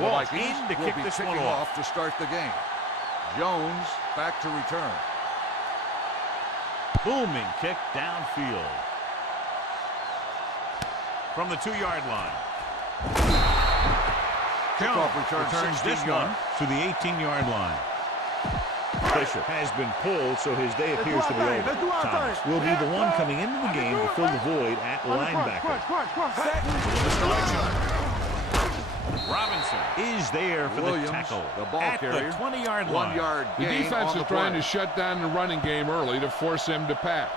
Walsh Vikings in to will kick be this kicking one off. off to start the game. Jones back to return. Booming kick downfield. From the 2-yard line. Kickoff return returns 16 this yards. one to the 18-yard line. Bishop has been pulled, so his day appears to be over. Thomas will be the one coming into the game to fill the void at linebacker. Misdirection. Robinson is there for Williams, the tackle the ball at carrier, the 20-yard 1 line. yard The gain defense on is the trying play. to shut down the running game early to force him to pass.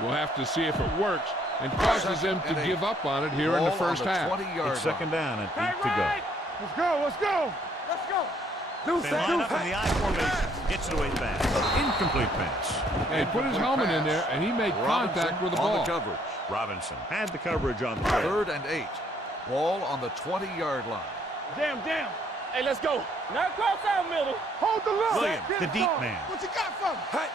We'll have to see if it works and causes him to give up on it here in the first half. It's second down and 8 to go. Let's go, let's go. Let's go. They line up in the I formation. Gets it away fast. Incomplete pass. And he put his helmet in there, and he made contact with the on ball. the coverage. Robinson had the coverage on the play. 3rd and 8. Ball on the 20-yard line. Damn. Hey, let's go. Now cross out middle. Hold the look. Williams, the deep man. What you got for me? Hey.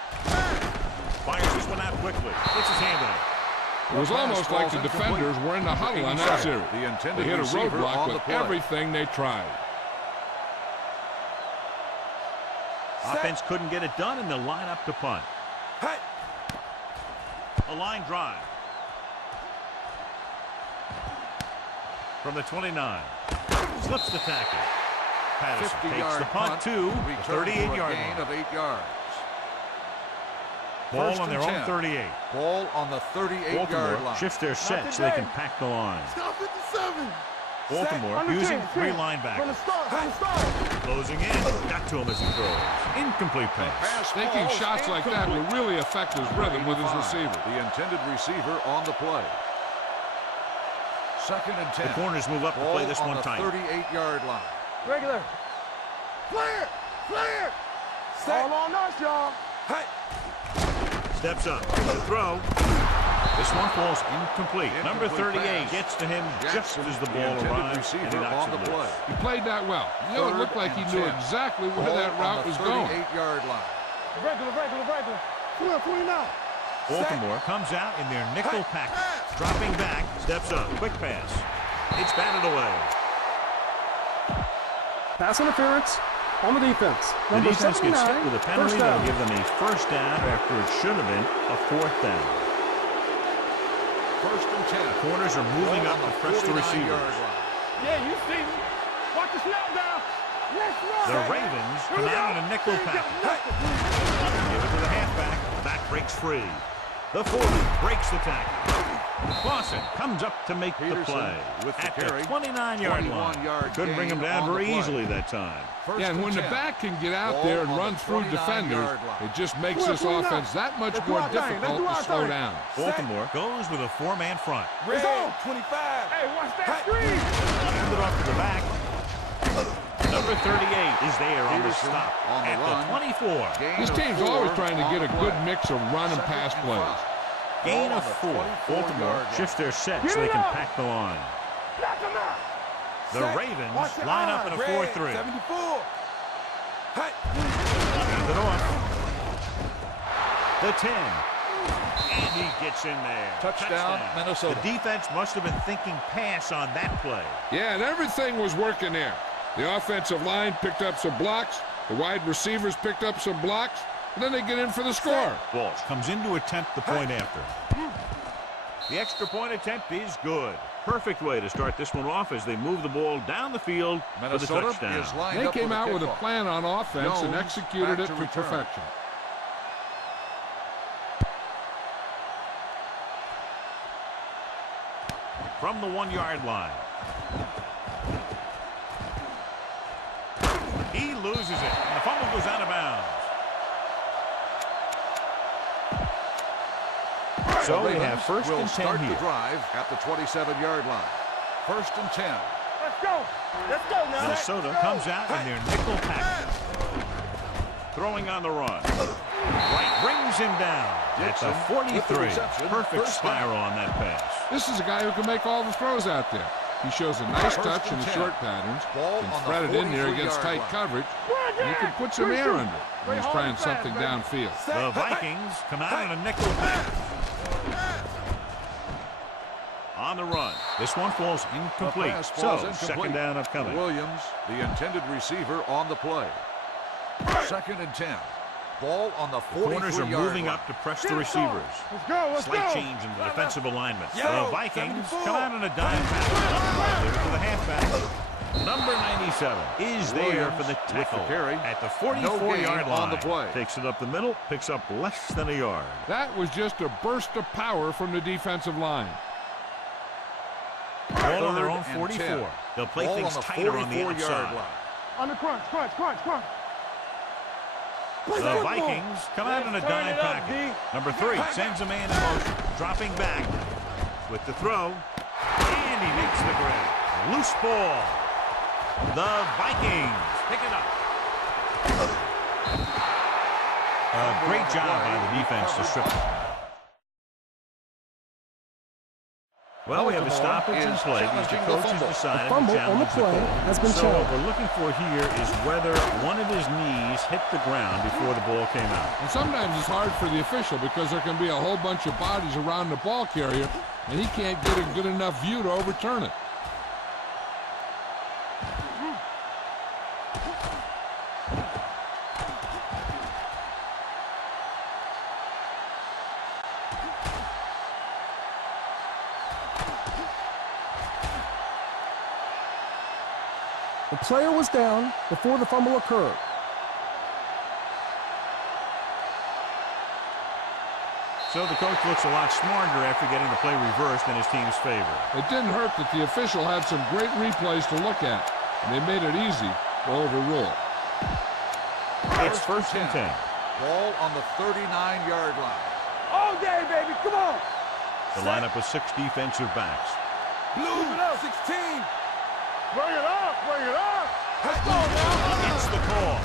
Fires this one out quickly. Gets his hand in it. It was almost like the defenders were in the huddle on that series. The intended They hit a receiver roadblock on the with play. everything they tried. Offense couldn't get it done, and they'll line up to punt. Hey. A line drive. From the 29. Slips the tackle. Patterson takes 50-yard the punt to the 38-yard gain line. of 8 yards. Ball First on their and own 10. 38. Ball on the 38-yard Baltimore line. shifts their set so they can pack the line. Stop 57. Baltimore using 3 linebackers. Closing in. Got to him as he throws. Incomplete pass. Taking shots like that will really affect his rhythm with his receiver. The intended receiver on the play. 2nd and 10. The corners move up to Ball play this on one the tight. 38-yard line. Regular. Flare. All on us, y'all. Hey. Steps up to throw. This one falls incomplete. Number 38 pass. gets to him just as the ball intended arrives, receiver and he knocks on the it loose. play. He played that well. You know, it looked like he knew exactly where that route was going. 38-yard line. Regular. 29. Baltimore comes out in their nickel package. Dropping back, steps up, quick pass. It's batted away. Pass interference on the defense. The Number defense gets 79, hit with a penalty first that'll down. give them a first down after it should have been a 4th down. 1st and 10. Corners are moving up to press the receivers. Yeah, you see me. Watch the snap down. Let's run. The Ravens come out in a nickel package. Give it to the halfback. Back breaks free. The 40 breaks the tackle. Clausen comes up to make the play with the at carry. the 29-yard line. 21-yard Couldn't bring him gain down on the very play. easily that time. Yeah, and when the back can get out there and run through defenders, it just makes this offense that much more difficult to slow down. Baltimore goes with a 4-man front. Red 25. Hey, watch that screen. Hand it off to the back. Number 38 is there on the stop on the at run. the 24. This team's always trying to get a good mix of run and pass plays. Gain of 4. Baltimore shifts their set so they can pack the line. The Ravens line up in a 4-3. 74. Hey. Hand it off. The 10. And he gets in there. Touchdown, Minnesota. The defense must have been thinking pass on that play. Yeah, and everything was working there. The offensive line picked up some blocks. The wide receivers picked up some blocks. And then they get in for the score. Walsh comes in to attempt the point after. The extra point attempt is good. Perfect way to start this one off as they move the ball down the field for the touchdown. Is lined They up came with out with a kickoff. plan on offense and Jones executed back it to to return. perfection. From the 1-yard line. He loses it, and the fumble goes out of bounds. So we have first will and 10 start here. the drive at the 27-yard line. 1st and 10. Let's go. Let's go now. Minnesota comes out in their nickel package. Throwing on the run. Right, brings him down at the 43. Perfect spiral on that pass. This is a guy who can make all the throws out there. He shows a nice touch in the short patterns, can thread it in there against tight coverage, and he can put some air under it when he's trying something downfield. The Vikings come out in a nickel package. on the run. This one falls incomplete. Second down upcoming. Williams, the intended receiver, on the play. 2nd and 10. Ball on the 43-yard line. Corners are moving up to press the receivers. Slight change in the defensive alignment. The Vikings come out on a dime pass. Give it to the halfback. Number 97 is there for the tackle at the 44-yard line. On the play. Takes it up the middle, picks up less than a yard. That was just a burst of power from the defensive line. Ball on their own 44. They'll play things tighter on the outside. On the crunch. The Vikings come out in a dime package. Number 3 sends a man in motion, dropping back with the throw, and he makes the grab. Loose ball. The Vikings pick it up. A great job by the defense to strip it. Well, we have a stoppage in play because the coach has decided to challenge the ball. So what we're looking for here is whether one of his knees hit the ground before the ball came out. And sometimes it's hard for the official because there can be a whole bunch of bodies around the ball carrier, and he can't get a good enough view to overturn it. The player was down before the fumble occurred. So the coach looks a lot smarter after getting the play reversed in his team's favor. It didn't hurt that the official had some great replays to look at, and they made it easy to overrule. It's 1st and 10. Ball on the 39-yard line. All day, baby. Come on. The lineup with 6 defensive backs. Blue 16. Bring it up. Let's go now. It's the call.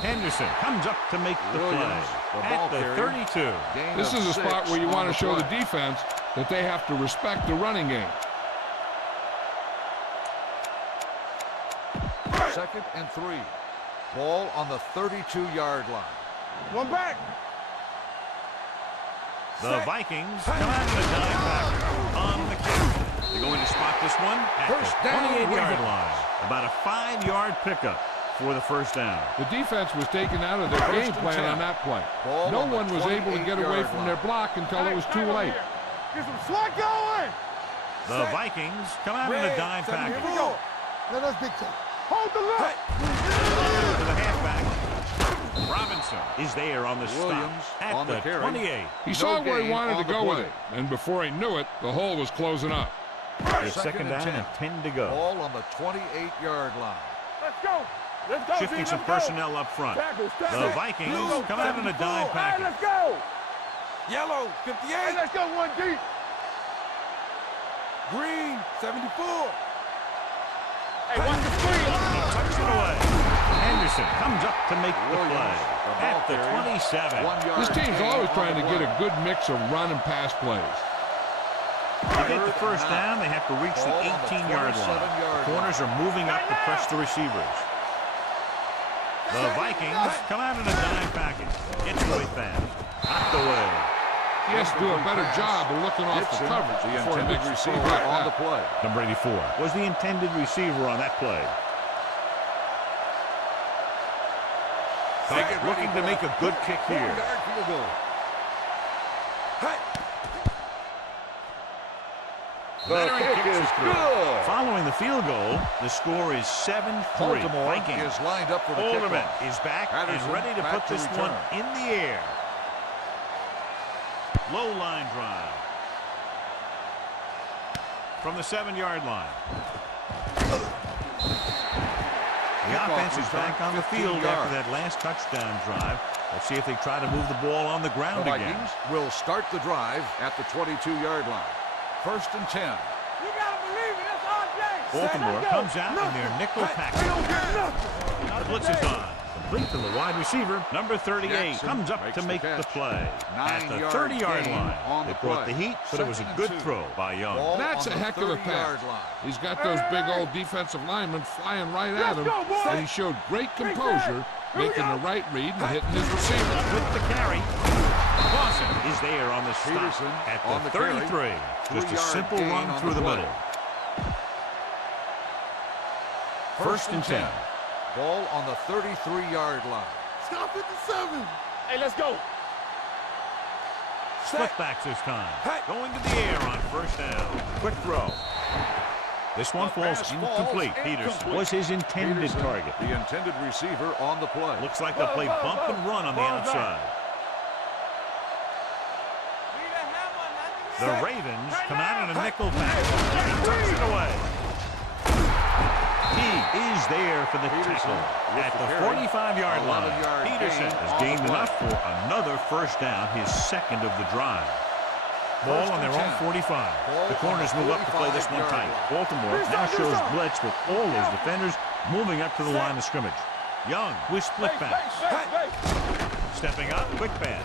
Henderson comes up to make the play at the 32. This is a spot where you want to show the defense that they have to respect the running game. 2nd and 3. Ball on the 32-yard line. One back. The Vikings come out in a dime package on the kick. They're going to spot this one at the 28-yard line. About a 5-yard pickup for the first down. The defense was taken out of their game plan on that play. No one was able to get away from their block until it was too late. Get some slot going. The Vikings come out in a dime package. Here we go. Let us dictate. Hold the look. To the halfback. Robinson is there on the stop at the 28. He saw where he wanted to go with it, and before he knew it, the hole was closing up. It's 2nd down and 10 to go. Ball on the 28-yard line. Let's go. Let's go. Shifting some personnel up front. The Vikings come out in a dime package. Let's go. Yellow, 58. Hey, let's go 1 deep. Green, 74. Hey, watch the screen. He tucks it away. Henderson comes up to make the play at the 27. This team's always trying to get a good mix of run and pass plays. To get the first down, they have to reach the 18-yard line. Corners are moving up to press the receivers. The Vikings come out in a dime package. Gets away fast. Knocked away. He has to do a better job of looking off the coverage before he makes the receiver on the play. Number 84 was the intended receiver on that play. Looking to make a good kick here. The kick is good. Following the field goal, the score is 7-3. Vikings is lined up for the kickoff. Is back and ready to put this one in the air. Low line drive. From the 7-yard line. The offense is back on the field after that last touchdown drive. Let's see if they try to move the ball on the ground again. again. Vikings will start the drive at the 22-yard line. 1st and 10. You gotta believe it. That's RJ. Baltimore comes out in their nickel package. The blitz is on. Complete to the wide receiver. Number 38 Jackson comes up to make the play. At the 30-yard line. They brought the heat, but it was a good throw by Young. That's a heck of a pass. He's got those big old defensive linemen flying right at him, and he showed great composure, making the right read and hitting his receiver. With the carry. Clausen is there on the stop Peterson at on the the carry. 33. Just a 3-yard simple gain run on through the play. middle. First and 10. Ball on the 33-yard line. Stop 57. Hey, let's go. Split backs this time. Hey. Going to the air on first down. Quick throw. This one falls pass incomplete. falls Peterson incomplete. was his intended Peterson, target. the intended receiver on the play. Looks like they'll play bump and run on the outside. The Ravens come out in a nickel back. He tucks it away. He is there for the Peterson tackle with at the the carry. 45-yard line. 11-yard Peterson gain has on the gained play. enough for another first down, his second of the drive. Ball First on their and own 10. 45. Ball The corners on the move up to play this one 45-yard tight. line. Baltimore now shows blitz with all his defenders moving up to the line of scrimmage. Young with split backs. Stepping up, quick pass.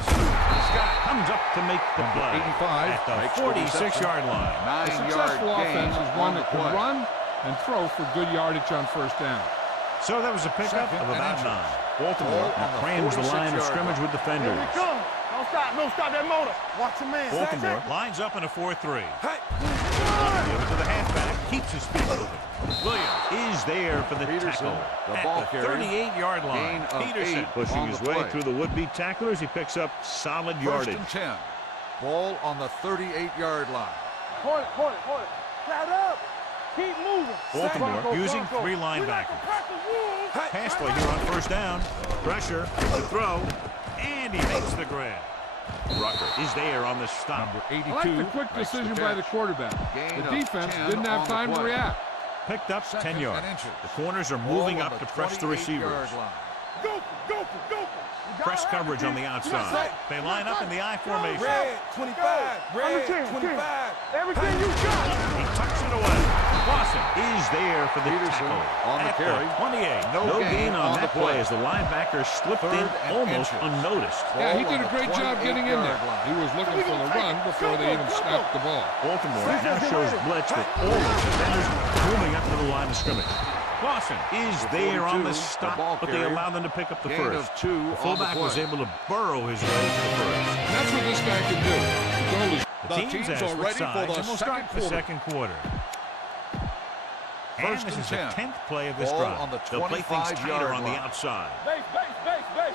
Scott comes up to make the play 85, at the makes the 46-yard line. A 9-yard successful gain offense is one on the that can play. run and throw for good yardage on first down. So that was a pickup Second of and about inches. 9. Baltimore Ball on the crams the line of 46-yard scrimmage line. with defenders. Come. Don't stop that motor. Watch your man. Baltimore lines up in a 4-3. Hey. Give it to the halfback. Keeps his feet moving. Williams is there for the Peterson, tackle the at ball the carrier. 38-yard line. Gain of Peterson 8 pushing on his the way play. through the would-be tacklers. He picks up solid First yardage. and 10. Ball on the 38-yard line. Hold it. Cloud up. Keep moving. Baltimore using 3 linebackers. Pass play here on first down. Pressure, the throw, and he makes the grab. Rucker is there on the stop. Number 82. I like the quick makes the decision by the catch. quarterback. Gain The of defense 10 didn't have on the time to play. react. Picked up Second 10 yards. and inches. The corners are Ball moving on up the to press the 28-yard receivers. line. Go. Press coverage on the outside. They line up in the I formation. Red 25. Red 25. Everything you got. He tucks it away. Clausen is there for the Peterson tackle on the at carry. 28. No gain gain on on that the play play. as the linebacker slipped Third in and almost inches. unnoticed. Yeah, he Ball did on a the great job getting in there. 28-yard line. He was looking for the run before they even snapped the ball. Baltimore now shows blitz with all his defenders moving up to the line of scrimmage. Clausen is The there on 42, the the stop, ball but they carrier. allow them to pick up the Gain first. of 2 The on the fullback was play. able to burrow his way to the first. And that's what this guy can do. The goal is The teams are switch ready for sides, the and we'll start the second quarter. And First this and is the 10. 10th play of this Ball drive. on the They'll play things 25-yard tighter on the line. outside. Base.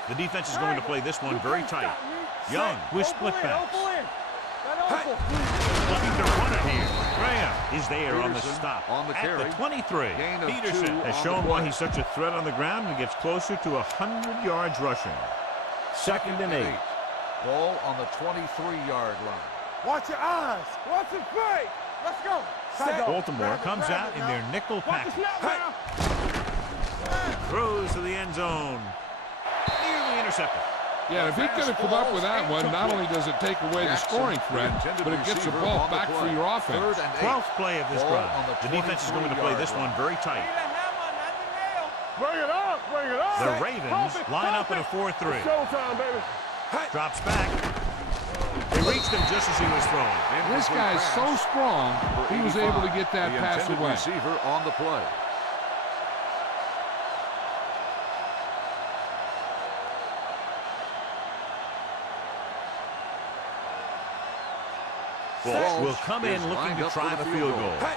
The defense is going to play this one very tight. Young with split backs. Looking to run it here. Graham is there on the Peterson stop on the at carry. the 23. Gain of 2 Peterson has on shown the why play. he's such a threat on the ground and gets closer to 100 yards rushing. Second and 8. Ball on the 23-yard line. Watch your eyes. Watch the play. Let's go. Baltimore comes out in their nickel Watch the package. snap now. Throws to the end zone. Nearly intercepted. Yeah, if he could have come up with that one, not only does it take away the scoring threat, but it gets the ball back for your offense. 12th play of this Ball drive. on the The defense is going to play this 23-yard one very tight. Bring it up. The Ravens line up in a 4-3. Showtime, baby. Drops back. They reached him just as he was throwing. This guy's so strong, he was able to get that The pass intended away. receiver on the play. Walsh will come in is looking lined to up try for the the field field goal. goal.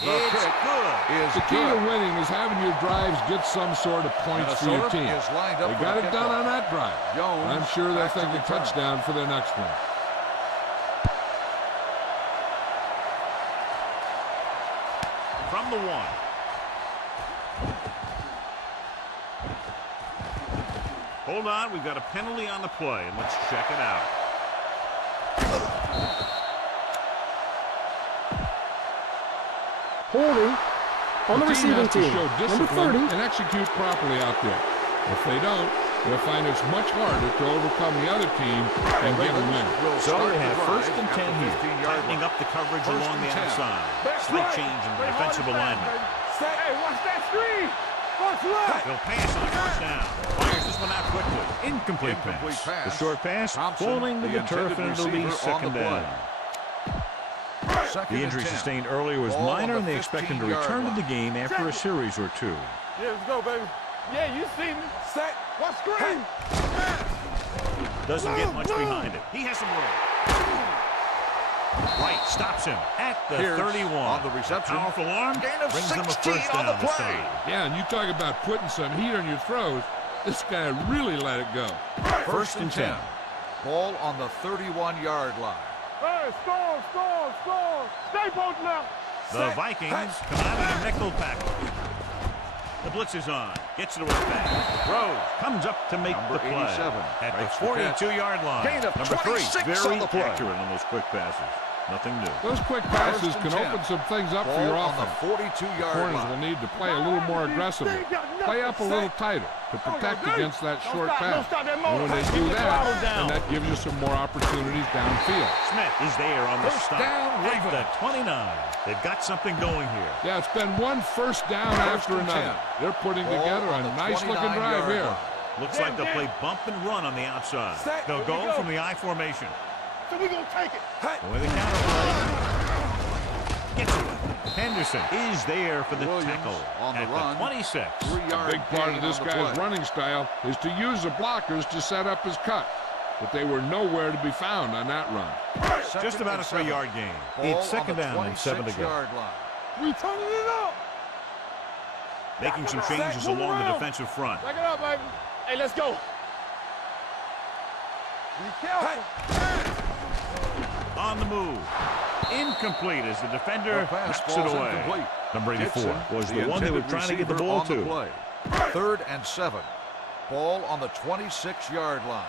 It's good. Is The key to good. winning is having your drives get some sort of points for your Minnesota team. is lined up They for got the it done kickoff. on that drive. Jones And I'm sure they're back to thinking return. touchdown for their next one. From the 1. Hold on, we've got a penalty on the play, and let's check it out. Holding on the receiving has to team. show Number discipline 30. and execute properly out there. If they don't, they'll find it's much harder to overcome the other team and get a win. Will So start they the have drive first and at 10 the here, 15-yard tightening line. up the coverage First along and the 10. outside. Slight change in the defensive alignment. Hey, watch that screen. Watch left. They'll pass on first down. Fires this one out quickly. Incomplete Incomplete pass. The pass. short pass Thompson, falling to the the turf, and intended it'll be receiver on second the play. down. Second The and injury 10. sustained earlier was Ball on minor, the and they expect him to 15-yard return to line. the game after a series or two. Yeah, let's go, baby. Yeah, you see me. Set. Watch screen. doesn't get much behind it. He has some room. Right, stops him at the 31. On the reception. Powerful arm Gain of brings them a 16 first on down the this play. time. Yeah, and you talk about putting some heat on your throws. This guy really let it go. First and 10. Ball on the 31-yard line. Hey, score. Stay both left. The Vikings come out in a nickel package. The blitz is on. Gets it away fast. Throws. Comes up to make Number the play. 87. At the Makes the catch. 42-yard line. Gain of Number 3. 26 Very on the play. accurate on those quick passes. Nothing new. Those quick passes First can and 10. open some things up for Ball your on offense. the 42-yard Corners line. will need to play a little more aggressively. Play up a little tighter to protect against that short pass. And when they do that, then that gives you some more opportunities downfield. Smith is there on the First stop. down, At Ravens. the 29. They've got something going here. Yeah, it's been one first down after and another. 10. They're putting Ball together on a the nice-looking 29-yard drive here. line. Looks like they'll play bump and run on the outside. They'll go from the I formation. So we gonna take it. With the counter play. Gets it. Henderson is there for the Williams tackle on the at run. the 26. 3-yard A big part gain of this on the guy's play. running style is to use the blockers to set up his cut. But they were nowhere to be found on that run. Just about a 3-yard gain. It's second down and 7 to go. 26-yard line. We turning it up. Making some changes along the defensive front. Back it up, baby. Hey, let's go. Be careful. On the move. Incomplete as the defender The pass knocks it falls away. incomplete. Number 84 Dixon, was the one they were intended trying to get the receiver ball on the to. play. 3rd and 7. Ball on the 26-yard line.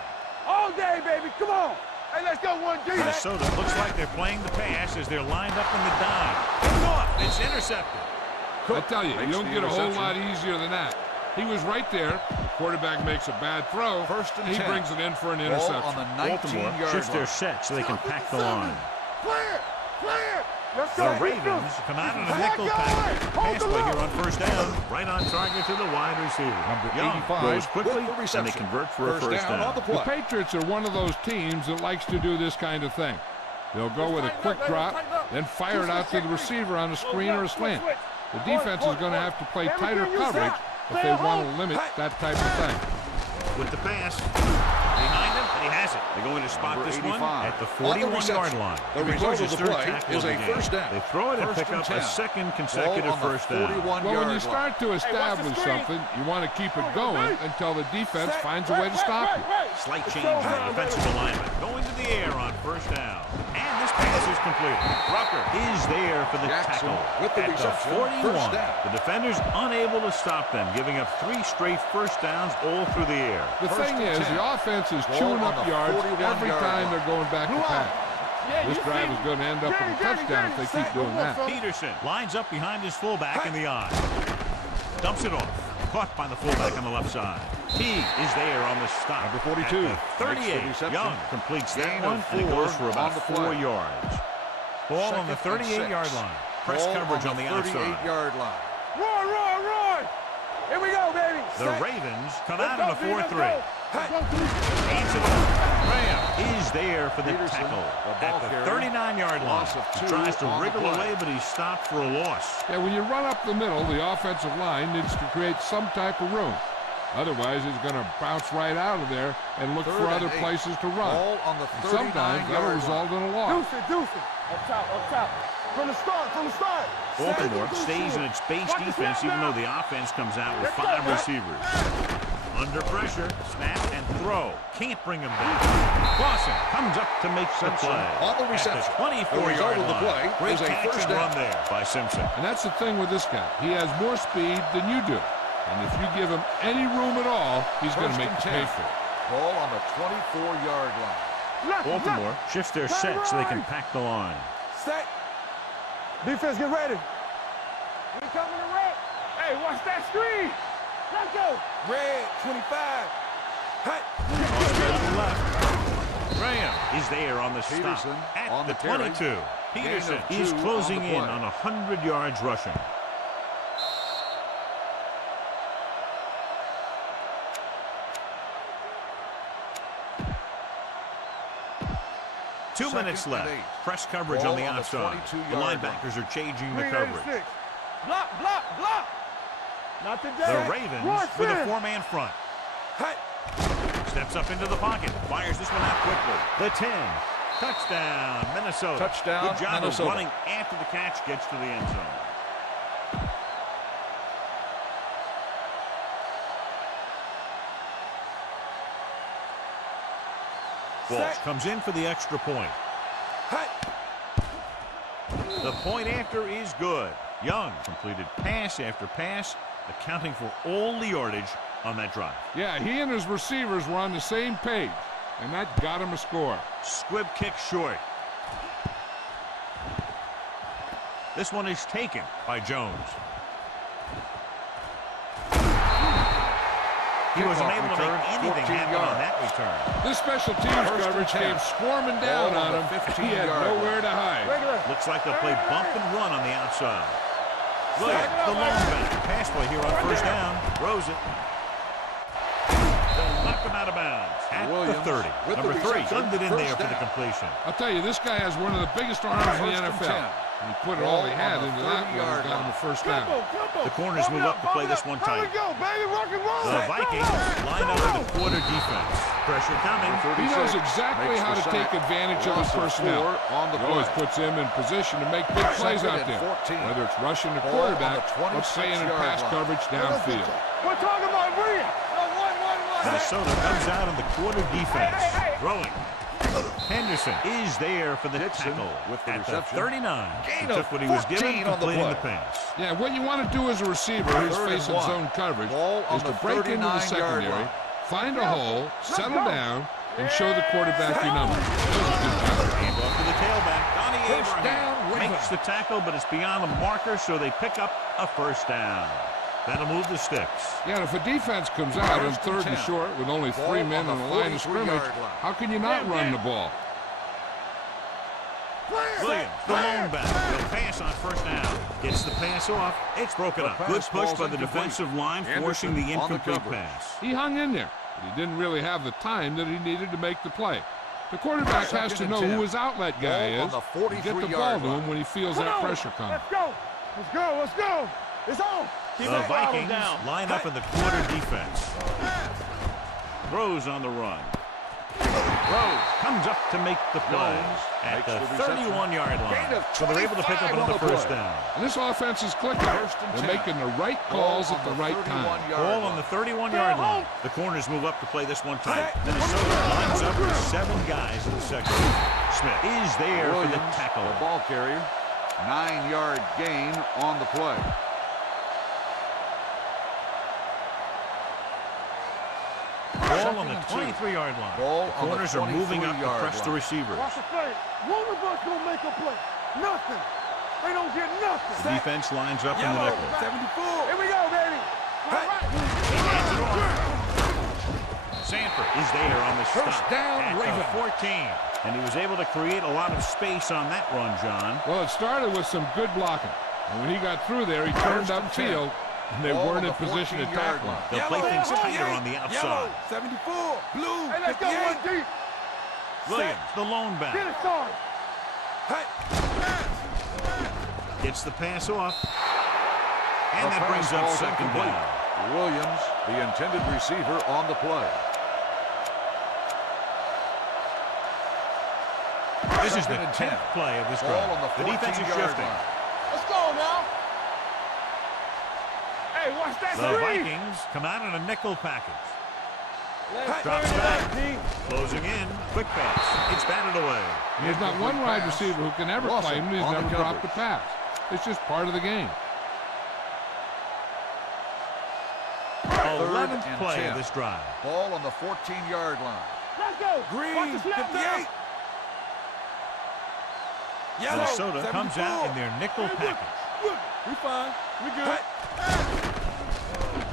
All day, baby. Come on. Hey, let's go 1G. Minnesota looks like they're playing the pass as they're lined up in the dime. It's off. It's intercepted. I tell you, you makes don't the get a whole interception. lot easier than that. He was right there. Quarterback makes a bad throw. First and He 10. brings it in for an Ball interception. on the Baltimore 19-yard shifts their line. set so they can pack the line. Clear. Let's The go. Ravens come out in a nickel package. Pass play here on first down. Right on target to the wide receiver. Number Young 85 goes quickly, with the and they reception. convert for a first on down. the The play. Patriots are one of those teams that likes to do this kind of thing. They'll go with a quick drop, then fire it out to the receiver on a screen or a slant. The defense is going to have to play tighter coverage if they want to limit that type of thing. With the pass behind him, and he has it. They're going to spot Number this one 85. at the On the 41-yard reception. line. The He result scores of his the third play tackle is of a the game. first down. They throw it and First pick and up 10. a second Ball consecutive on the first down. 41-yard Well, when you line. start to establish something, you want to keep it going until the defense finds a way to stop you. Slight change in the defensive alignment. Going to the air on first down. And this pass is completed. Rucker is there for the Jackson tackle with the at reception. the 41. First down. The defenders unable to stop them, giving up 3 straight first downs all through the air. The First thing and is, 10. the offense is Ball chewing on up the yards 41-yard every time line. they're going back to pass. This drive is going to end up with a touchdown if they keep doing that. Peterson lines up behind his fullback in the eye. Dumps it off. Caught by the fullback on the left side. Teague is there on the stop. Number 42 At the 38. makes the reception. Young completes that Gain one, of and it 4 goes for about on the 4 play. yards. Ball on the Second and 38-yard 6. line. Press Ball coverage on the outside. 38-yard line. Run. Here we go, baby. The Ravens come out in a 4-3. Hands it off. Graham is there for the Peterson, tackle the ball at the carrier. 39-yard line. Loss of He 2 tries to on the wriggle play. away, but he's stopped for a loss. Yeah, when you run up the middle, the offensive line needs to create some type of room. Otherwise, he's going to bounce right out of there and look 3rd for and other 8. places to run. Ball on the And sometimes that'll 39-yard result line. in a loss. Deuce it. Up top. From the start. Baltimore stays in its base defense, even though the offense comes out with 5 receivers. Under pressure, snap and throw. Can't bring him down. Clausen comes up to make the Simpson play. on the At reception. The 24-yard result of the line. play Great is a catch first and run down. there by Simpson. And that's the thing with this guy. He has more speed than you do. And if you give him any room at all, he's going to First make and you pay 10. for it. Ball on the 24-yard line. Baltimore shifts their set so they can pack the line. Set. Defense, get ready. We coming to red. Hey, watch that screen. Let's go. Red, 25. Hey. To the left. Graham is there on the stop Peterson at on the the carry. 22. Peterson Gain of is 2 closing on the in play. on 100 yards rushing. Two Second minutes and left. 8. Press coverage Ball on the on the outside. 22-yard The line. linebackers are changing the 386. coverage. Block. Not today. The Ravens with a 4-man front. Hey. Steps Steps up into the pocket. Fires this one out quickly. The 10. Touchdown, Minnesota. Touchdown, Good job Minnesota. of running after the catch gets to the end zone. Walsh comes in for the extra point. The point after is good. Young completed pass after pass, accounting for all the yardage on that drive. Yeah, he and his receivers were on the same page, and that got him a score. Squib kick short. This one is taken by Jones. He wasn't able to make anything happen on that return. This special teams coverage came swarming down on him. He had nowhere to hide. Looks like they'll play bump and run on the outside. Williams, the long back. Pass play here on first down. Throws it. They'll knock him out of bounds at the 30. Number 3 gunned it in there for the completion. I'll tell you, this guy has one of the biggest arms in the NFL. He put all he had into that one and got him a first down. The corners move up to play this one tight. The Vikings line up in the quarter defense. Pressure coming. He knows exactly how to take advantage of his personnel. He always puts him in position to make big plays out there, whether it's rushing the quarterback or playing in pass coverage downfield. We're talking about real. Minnesota comes out in the quarter defense. Throwing. Henderson is there for the tackle with the at the reception. 39. He took what he was given, completing the pass. Yeah, what you want to do as a receiver who's facing zone coverage is to break into the secondary, find a hole, settle down, and show the quarterback your number. Hand off to the tailback. Donnie First Abraham down, makes the tackle, but it's beyond the marker, so they pick up a first down. That'll move the sticks. Yeah, and if a defense comes out on 3rd and short with only 3 men on the line of scrimmage, how can you not run the ball? Williams, the lone back. Will pass on first down. Gets the pass off. It's broken up. Good push by the defensive line, forcing the incomplete pass. He hung in there, but he didn't really have the time that he needed to make the play. The quarterback has to know who his outlet guy is and get the ball to him when he feels that pressure coming. Let's go. Let's go. Let's go. It's on. The Vikings line up in the quarter defense. Throws on the run. Throws. Comes up to make the play at the 31-yard line. So they're able to pick up another first down. And this offense is clicking. They're making the right calls at the right time. Ball on the 31-yard line. The corners move up to play this one tight. Minnesota lines up with 7 guys in the section. Smith is there for the tackle. The ball carrier. 9-yard gain on the play. Ball on the 23-yard line. Corners are moving up to press the receivers. Watch the play. One of us gonna make a play. Nothing. They don't get nothing. The defense lines up in the nickel. 74. Here we go, baby. Sanford is there on the stop. First down, at Ravens. the 14. And he was able to create a lot of space on that run, John. Well, it started with some good blocking. And when he got through there, he turned upfield, and they weren't in position to tackle him. They'll play things tighter on the outside. 74. Blue. Hey, let's go one deep. Williams, the lone Get back. it started. Gets the pass off. And that brings up second down. Williams, the intended receiver, on the play. This is the 10th play of this drive. The defense is shifting. Let's go now. Hey, watch that The screen. Vikings come out in a nickel package. Let's Drops turn it back. up, D. Closing in. Quick pass. It's batted away. There's not one wide receiver who can ever claim that he's on the never dropped a coverage. pass. It's just part of the game. 11th and play 10. of this drive. Ball on the 14-yard line. Let's go. Green, Watch the snap now. 58. Minnesota comes out in their nickel package. We fine. We good.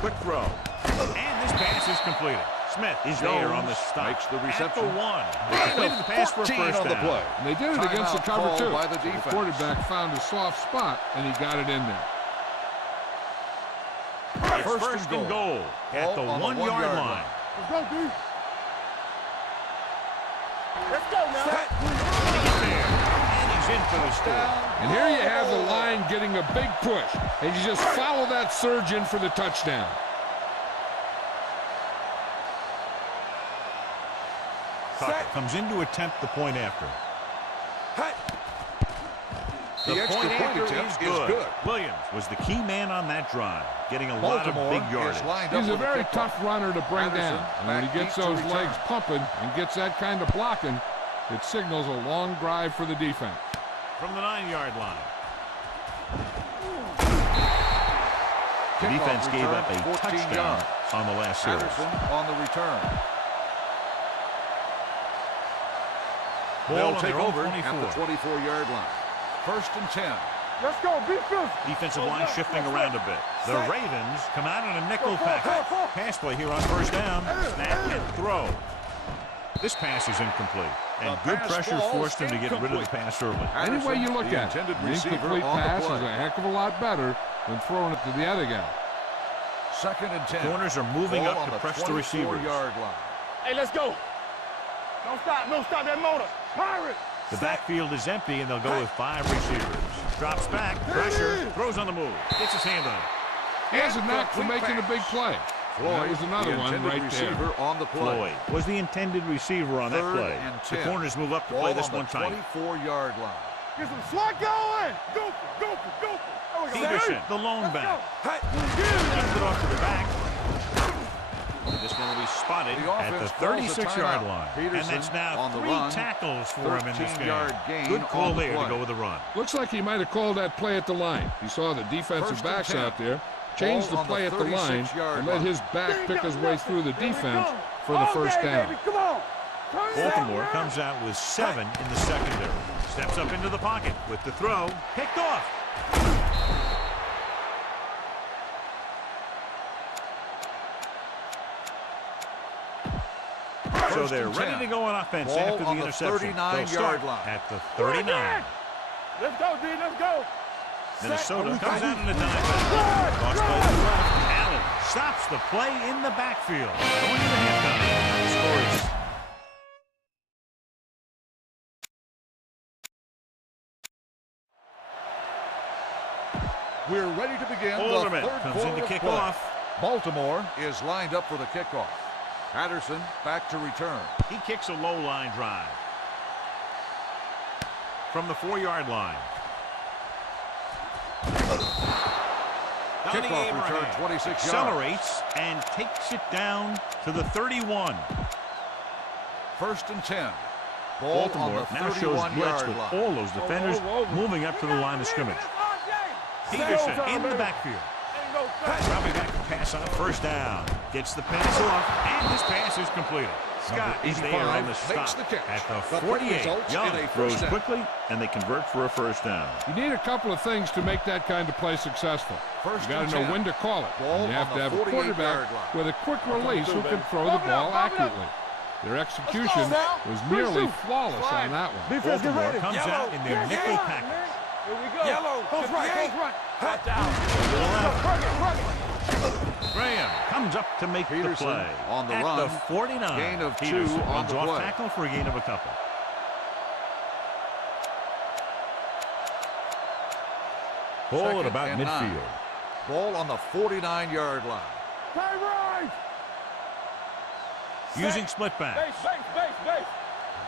Quick throw. And this pass is completed. Smith is there on the stop. Makes the At reception. the 1. They completed the pass for a 14 first on the down. play. And they did it against the Timeout cover, called too. by the The defense. quarterback found a soft spot, and he got it in there. It's first and goal at the Ball on the 1-yard line. Let's go, D. Let's go now. And he gets there. And he's in for the score. And here you have the line getting a big push, and you just follow that surge in for the touchdown. Tucker comes in to attempt the point after. The extra point attempt is good. Williams was the key man on that drive, getting a Baltimore lot of big yardage. He's a very tough runner to bring down. And when he gets those legs pumping and gets that kind of blocking, it signals a long drive for the defense. From the 9-yard line. The defense gave up a touchdown on the last series. On the return. Ball They'll take over 24. at the 24-yard line. 1st and 10. Let's go. Be physical. Defensive line shifting around a bit. The Ravens come out in a nickel package. Pass play here on 1st down. Snap and throw. This pass is incomplete. And good pressure forced him to get rid of the pass early. Any way you look at it, an incomplete pass is a heck of a lot better than throwing it to the other guy. 2nd and 10. Corners are moving up to press the receivers. Yard line. Hey, let's go. Don't stop. Don't stop that motor. Pirate. The backfield is empty, and they'll go with 5 receivers. Drops back, pressure, throws on the move. Gets his hand on it. He has a knack for making a big play. That was another one right there. On the play. Floyd was the intended receiver on that 3rd play. and The 10. corners move up to play this one tight. 24-yard line. Get some slot going. Go for it. Peterson, the lone back. Gets it off to the back. And this one will be spotted at the 36-yard line. And that's now on the 3 run, tackles for him in this game. Gain Good call the there to play. go with the run. Looks like he might have called that play at the line. He saw the defensive 1st and backs 10. out there, changed the Ball on play the at the line, 36-yard and let line. his back pick his way through the defense for the 1st down. Come on. Baltimore comes out with 7 in the secondary. Steps up into the pocket with the throw. Picked off. So they're ready to go on offense Ball after the on the interception. 39-yard line. At the 39. Let's go, D. Let's go. Minnesota comes out in a dime back. Cross play to the left. Allen stops the play in the backfield. Going to the halftime. The score is We're ready to begin Alderman the 3rd comes quarter in to of kick play. off. Baltimore is lined up for the kickoff. Patterson back to return. He kicks a low line drive. From the 4-yard line. Donnie Kickoff return, Abraham 26 yards. accelerates and takes it down to the 31. 1st and 10. Ball on Baltimore the now shows blitz 31-yard with line. all those defenders moving up to the line of scrimmage. Peterson in the backfield. Dropping back to pass on 1st down. Gets the pass off, and this pass is completed. Scott is there on the makes stop the catch. at the The 48. results in Young a throws first down. quickly, and they convert for a 1st down. You need a couple of things to make that kind of play successful. First You got and to know 10. when to call it. Ball And you have on to the have a 48-yard quarterback line. with a quick release who can throw the ball accurately. Their execution was nearly flawless on that one. Defense, get Baltimore ready. comes out in their nickel package. Here we go. Yellow. Goes right. Watch out. Graham comes up to make the Peterson play. on the at run. the 49. Gain of 2 Peterson on runs the off play. tackle for a gain of a couple. Ball at 2nd about and 9. midfield. Ball on the 49-yard line. Right. Using split back. Base.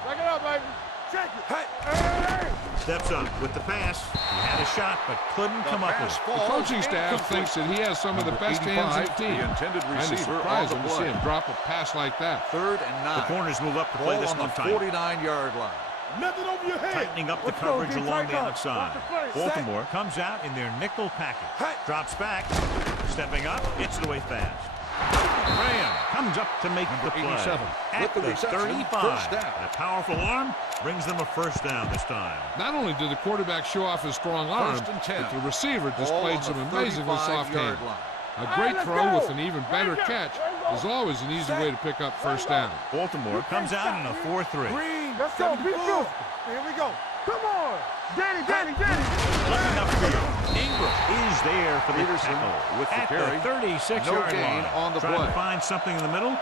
Back it up, baby. Check it. Hey. Steps up with the pass. He had a shot, but couldn't come up with it. The coaching staff thinks that he has some of the best hands in the team. The intended Kind of receiver on surprised the him to see play. him drop a pass like that. 3rd and 9. The corners move up to play Ball this on one the tight. 49-yard line. Nothing over your head. Tightening up the Let's go, coverage D. along Tighten the up. outside. Watch the play. Baltimore comes out in their nickel package. Drops back. Stepping up. Gets it away fast. Graham comes up to make the play. 87. At With the the reception, 35. first down. A powerful arm brings them a 1st down this time. Not only did the quarterback show off his strong arm, 1st and 10. but the receiver Ball displayed on some the amazingly soft 35-yard hands. line. A great let's throw go. with an even better catch is always an easy way to pick up 1st down. Baltimore comes out in a 4-3. Green. Let's go. Be physical. Here we go. Come on. Danny. Looking upfield. Ingram is there for the Peterson tackle. with the At carry. the 36-yard No gain line. on the Trying play. to find something in the middle.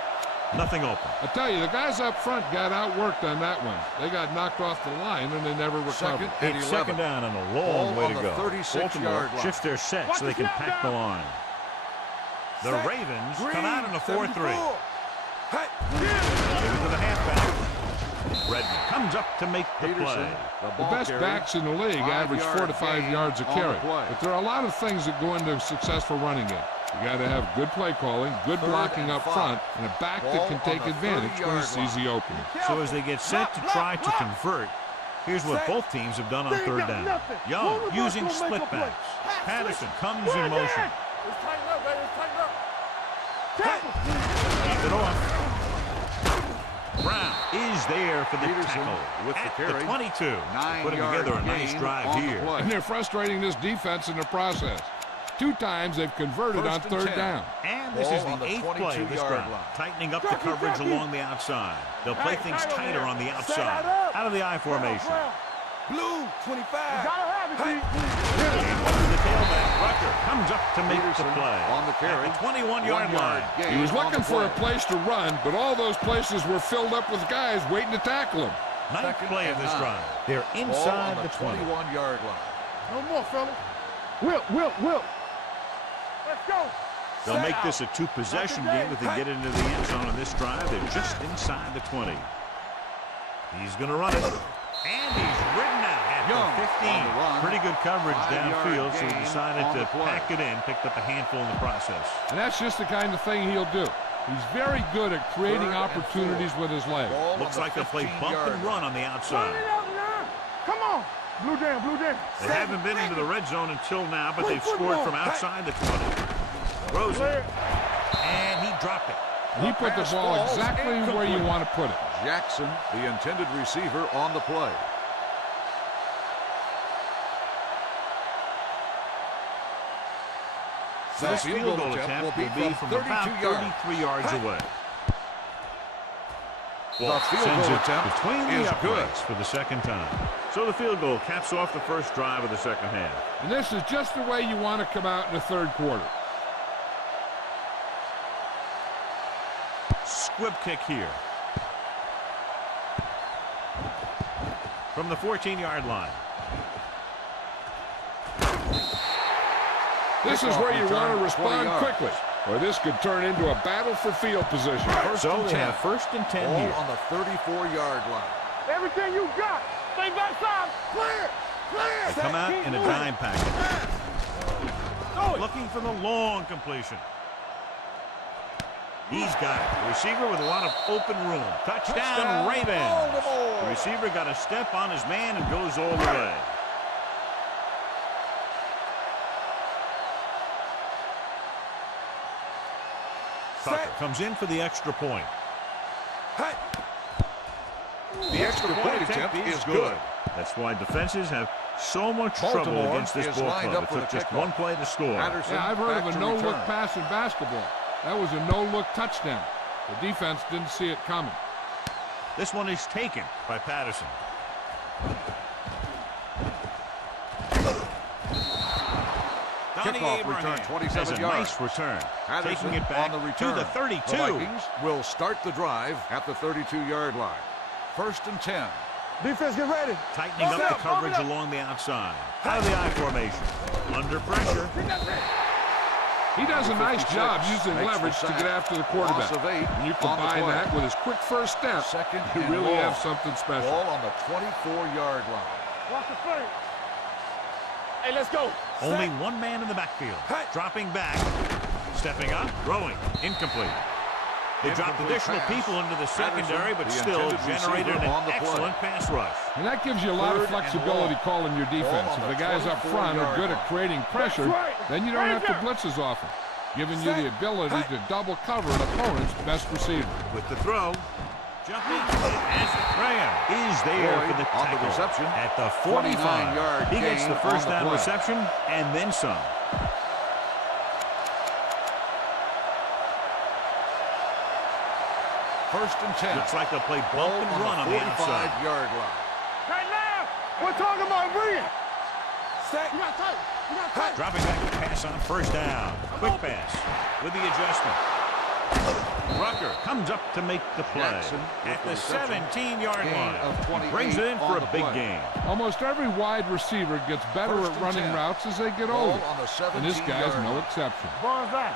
Nothing open. I tell you, the guys up front got outworked on that one. They got knocked off the line and they never recovered. 2nd and It's 11. 2nd down and a long Ball way on to the go. 36-yard Baltimore line. shifts their set so they can pack the line. The Ravens come out in a 4-3. Give it to the halfback. Redmond comes up to make the play. The best backs in the league average 4 to 5 yards a carry. But there are a lot of things that go into a successful running game. You got to have good play calling, good blocking up front, and a back that can take advantage when he sees the opening. So as they get set to try to convert, here's what both teams have done on third down. Young using split backs. Patterson comes in motion. Let's tighten up, baby. Let's tighten up. Keep it off. Brown is there for the tackle with the at carry. the 22. Putting together a nice drive here. And they're frustrating this defense in the process. 2 times they've converted on third down. And this is the 8th play of this drive. Tightening up the coverage along the outside. They'll play things tighter on the outside. Out of the I formation. Blue, 25. Gotta have it, and over the tailback. Rucker comes up to make the play. On the carry. At the 21-yard line. He was looking for a place to run, but all those places were filled up with guys waiting to tackle him. 9th play of this drive. They're inside the 20. 21-yard line. No more, fella. Will. Let's go. They'll make this a 2-possession game if they get into the end zone on this drive. They're just inside the 20. He's going to run it. And he's ridden out at the 15. Pretty good coverage downfield, so he decided to pack it in, picked up a handful in the process. And that's just the kind of thing he'll do. He's very good at creating opportunities with his leg. Looks like they'll play bump and run on the outside. Come on. Blue down. They haven't been into the red zone until now, but they've scored from outside the 20. Rosen. And he dropped it. He put the ball exactly where you want to put it. Jackson, the intended receiver, on the play. This field goal attempt will be from about 33 yards away. The field goal attempt between the is good uprights for the second time. So the field goal caps off the first drive of the second half. And this is just the way you want to come out in the third quarter. Squib kick here. From the 14-yard line. This is where you want to respond quickly, or this could turn into a battle for field position. So they have 1st and 10 Ball here. on the 34-yard line. Everything you got. Stay backside. Clear. They come out in a dime package. Looking for the long completion. He's got it. The receiver with a lot of open room. Touchdown, Ravens. The receiver got a step on his man and goes all the way. Tucker comes in for the extra point. The extra point attempt is good. That's why defenses have so much trouble against this ball club. It took just one play to score. Yeah, I've heard of a no-look pass in basketball. That was a no-look touchdown. The defense didn't see it coming. This one is taken by Patterson. Kickoff return, 27 yards. Nice return. Patterson taking it back on the return. to the 32. The Vikings will start the drive at the 32-yard line. 1st and 10. Defense, get ready. Tightening up the coverage along the outside. Out of the I formation. Under pressure. He does a nice job using leverage to get after the quarterback. When you combine that with his quick first step, you really have something special. Ball on the 24-yard line. Watch the play. Hey, let's go. Only one man in the backfield. Dropping back. Stepping up. Throwing. Incomplete. They dropped additional people into the secondary, but still generated an excellent pass rush. And that gives you a lot of flexibility calling your defense. If the guys up front are good at creating pressure, then you don't have to blitz as often, giving you the ability to double cover an opponent's best receiver. With the throw, jumping, as Graham is there for the tackle. On the reception At the 45. He gets the first down reception and then some. First and 10. Looks like they'll play bump and run on the outside. 45-yard line. Right now. We're talking about bringing. Stack. You got tight. Dropping back to pass on first down. Quick pass with the adjustment. Rucker comes up to make the play Jackson at the 17-yard line. Of Brings it in for a big game. Almost every wide receiver gets better at running routes as they get older, and this guy's no exception. Barnes out.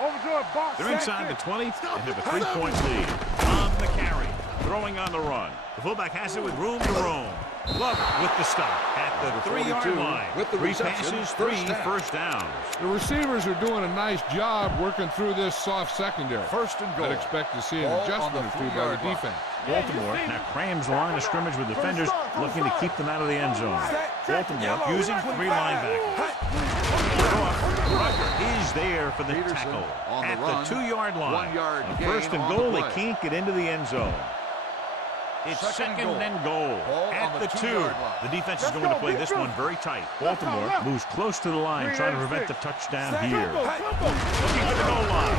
Overjoyed box. They're inside the 20 and have a 3-point lead. On the carry. throwing on the run. The fullback has it with room to roam. Glover with the stop at the 3-yard line. With the 3 passes, 3 first downs. The receivers are doing a nice job working through this soft secondary. First and goal. I'd expect to see an Ball adjustment on or two the by the 3-yard line. defense. Baltimore now crams the line of scrimmage with defenders looking to keep them out of the end zone. Baltimore using 3 linebackers. Rucker is there for the Peterson tackle on the at run. the 2-yard line. 1 yard On gain first and on the goal, they play. can't get into the end zone. It's second and goal Ball at on the the 2. 2-yard line. The defense is going to play this one very tight. Baltimore moves close to the line, trying to prevent the touchdown here. Looking for the goal line.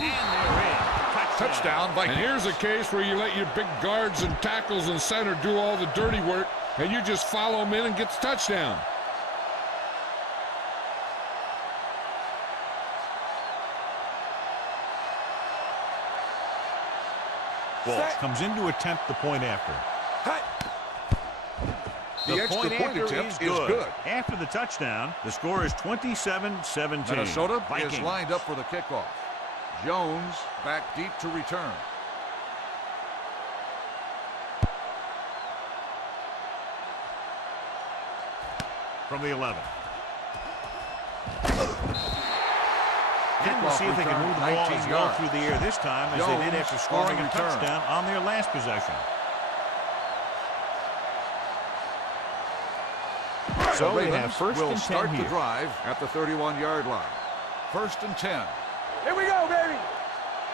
And they're in. Touchdown, Vikings. And here's a case where you let your big guards and tackles and center do all the dirty work, and you just follow them in and get the touchdown. Walsh comes in to attempt the point after. The extra point attempt is good. After the touchdown, the score is 27-17. Minnesota Vikings. is lined up for the kickoff. Jones back deep to return. From the 11. And we'll see if they can move the ball as well through the air this time as they did after scoring a touchdown on their last possession. So they have first will and 10 start here. the drive at the 31-yard line. First and 10. Here we go, baby.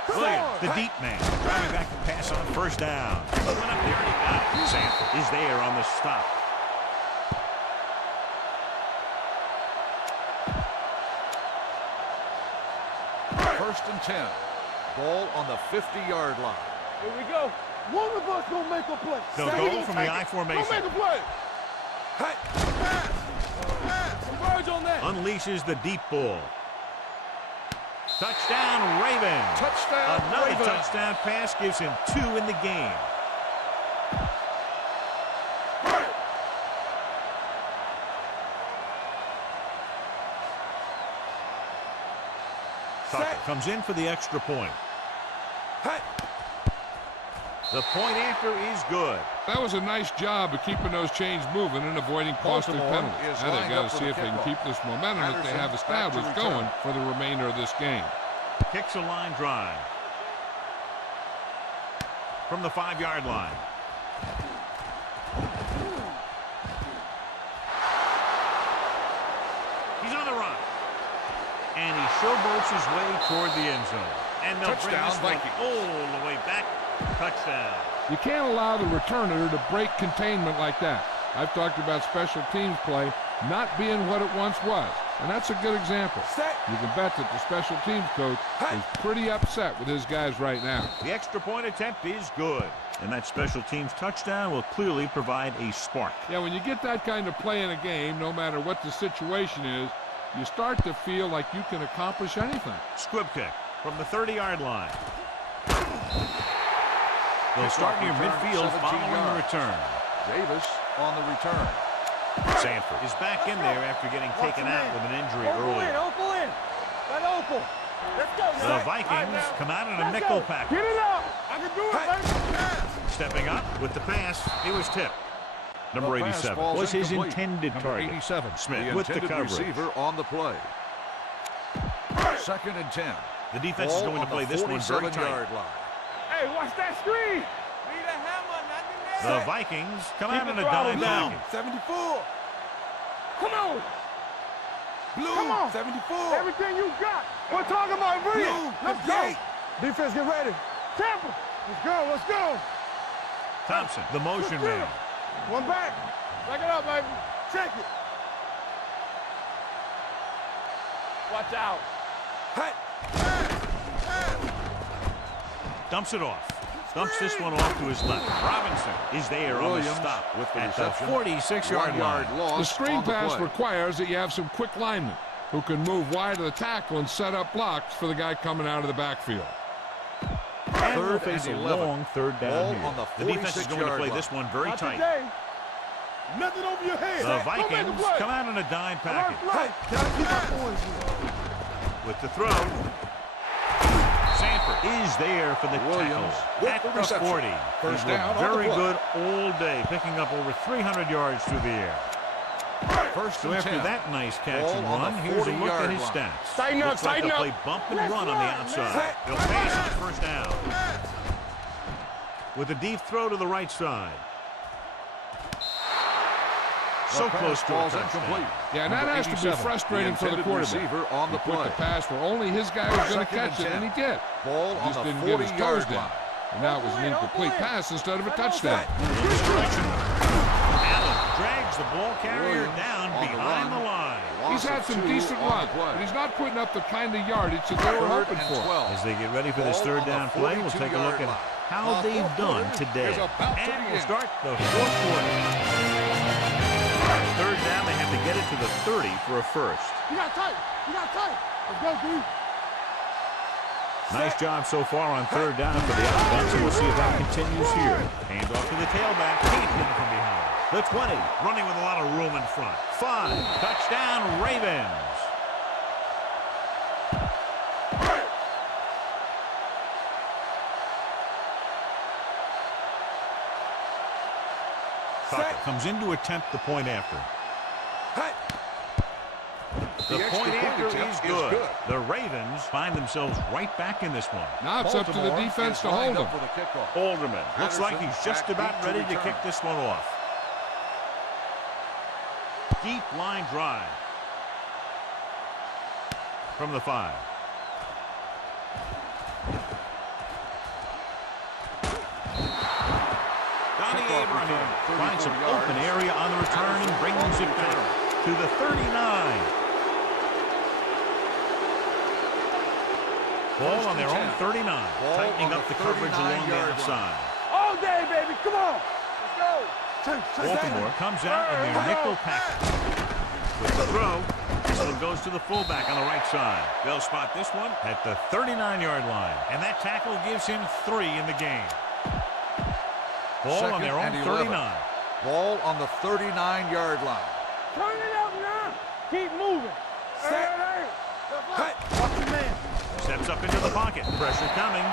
Williams, the deep man, driving back to pass on first down. Went up there and he got it. Sanford is there on the stop. First and 10. Ball on the 50-yard line. Here we go. One of us gonna make a play. They'll go from the I formation. Go make a play. Converge on that. Unleashes the deep ball. Touchdown, Ravens. Touchdown, Another Ravens. touchdown pass gives him 2 in the game. Tucker comes in for the extra point. The point after is good. That was a nice job of keeping those chains moving and avoiding costly Baltimore penalties. is Now they've lined got up to for see the if they can kickoff. keep this momentum that they have Patterson back to established return. going for the remainder of this game. Kicks a line drive. From the 5-yard line. He's on the run. And he showboats his way toward the end zone. And they'll bring Touchdown, this one Vikings. all the way back. Touchdown. You can't allow the returner to break containment like that. I've talked about special teams play not being what it once was, and that's a good example. You can bet that the special teams coach is pretty upset with his guys right now. The extra point attempt is good. And that special teams touchdown will clearly provide a spark. Yeah, when you get that kind of play in a game, no matter what the situation is, you start to feel like you can accomplish anything. Squib kick from the 30-yard line. They'll start near midfield 17 following the yards. return. Davis on the return. Sanford is back in there after getting taken out with an injury earlier. Opal in. That Opal. Let's go, The man. Vikings come out in a nickel package. Get it out. I can do it, baby. Stepping up with the pass, it was tipped. Number The pass 87 falls was his incomplete. intended Number target. 87, Smith the with the intended coverage. receiver on the play. Second and 10. The defense is Ball going to on play the this one very 47-yard tight. line. Hey, watch that screen. Need a hammer, not the The net. Vikings come out Keep in it a dime throttled down. package. 74. Come on. Blue. Come on. 74. Everything you got. We're talking about real. Let's go. Defense, get ready. Tampa. Let's go. Let's go. Thompson, the motion man. One back. Back it up, baby. Check it. Watch out. Dumps it off. Dumps this one off to his left. Robinson is there on the Williams stop with the at the reception. 46-yard 1 yard line. loss The screen on the pass play. requires that you have some quick linemen who can move wide of the tackle and set up blocks for the guy coming out of the backfield. And we'll Third face a and 11. long third down Ball here. on the The defense is going to 46-yard play line. this one very Not tight. today. Nothing over your head. The Go make a Vikings play. come out in a dime package. Can I keep my points here? With the throw. Sanford is there for the Williams tackle with at the the reception. 40. First He's down looked on the very play. good all day, picking up over 300 yards through the air. First So and after 10. that nice catch Ball and on run, the here's a look at 40-yard his line. stats. Tighten up, Looks like tighten they'll up. play bump and run on the outside. They'll pass on first down. With a deep throw to the right side. So close to a Falls touchdown. incomplete. Yeah, and that Number has to be 87, frustrating for the intended quarterback. receiver on the He put play. the pass where only his guy was going to Second catch it, and and he 10. did. Ball He on just the didn't get his toes 40-yard down. line. And now it was an incomplete pass instead of a touchdown. Misdirection. Allen drags the ball carrier Williams down on the behind run. the line. He's had some decent runs, but he's not putting up the kind of yardage that they were hoping for. As they get ready for this third down play, we'll take a look at how they've done today. And we'll start the fourth quarter. Third down, they have to get it to the 30 for a first. You got tight. You got tight. Let's go, D. Nice job so far on third down for the offense, and we'll see if that continues here. Hands off to the tailback. Can't hit it from behind. The 20, running with a lot of room in front. 5, touchdown Ravens. Tucker comes in to attempt the point after. The point after is good. The Ravens find themselves right back in this one. Now it's up to the defense to hold them. Alderman looks like he's just about ready to kick this one off. Deep line drive from the 5. Donnie Abraham finds some open area on the return and brings it back to the 39. Ball on their own 39, tightening up the coverage along the outside. All day, baby. Come on. Let's go. Baltimore comes out in their nickel package. With the throw, this one goes to the fullback on the right side. They'll spot this one at the 39-yard line. And that tackle gives him 3 in the game. Ball on their own 39. Ball on the 39-yard line. Turn it up now. Keep moving. Watch your man. Steps up into the pocket. Pressure coming.